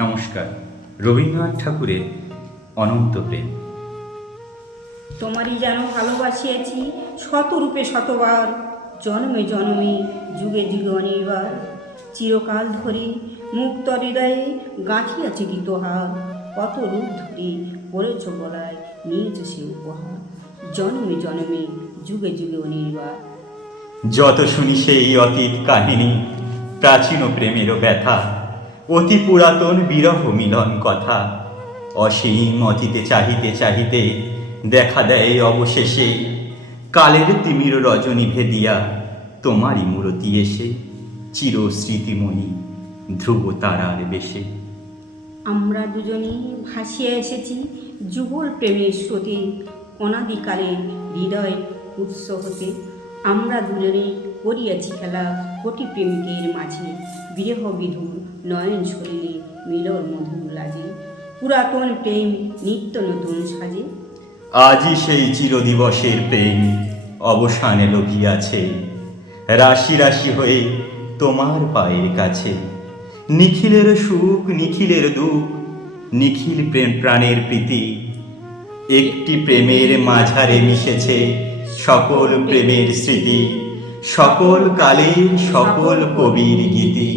নমস্কার। রবীন্দ্রনাথ ঠাকুরের অনন্ত প্রেম। তোমারই যেন ভালোবাসিয়েছি শতরূপে শতবার, জন্মে জন্মে যুগে যুগে অনির্বার। চিরকাল ধরে মুক্ত হৃদয়ে গাঁথিয়াছি গীতহার, কত রূপ ধরে পড়েছ গলায় নিয়েছ সে উপহার। জন্মে জন্মে যুগে যুগে অনির্বার। যত শুনি সেই অতীত কাহিনী, প্রাচীন প্রেমেরও ব্যথা, অতি পুরাতন বিরহ মিলন কথা, অসীম অতীতে চাহিতে চাহিতে দেখা দেয় অবশেষে কালের তিমির রজনী ভেদিয়া তোমারই মূরতি এসে, চির স্মৃতিময়ী ধ্রুব তারার বেশে। আমরা দুজনেই ভাসিয়ে এসেছি যুগল প্রেমের স্রোতে, অনাদিকালে হৃদয় উৎস হতে। আমরা দুজনেই করিয়াছি খেলা কোটি প্রেমিকের মাঝে, বিরহ বিধুর নয়ন ছলিলে মিলন মধুর লাগে। পুরাতন প্রেম নিত্য নতুন সাজে। আজই সেই চিরদিবসের প্রেম অবসানে লভিয়াছে, রাশি রাশি হয়ে তোমার পায়ের কাছে। নিখিলের সুখ নিখিলের দুঃখ, নিখিল প্রেম প্রাণের প্রীতি, একটি প্রেমের মাঝারে মিশেছে সকল প্রেমের স্মৃতি, সকল কালের সকল কবির গীতি।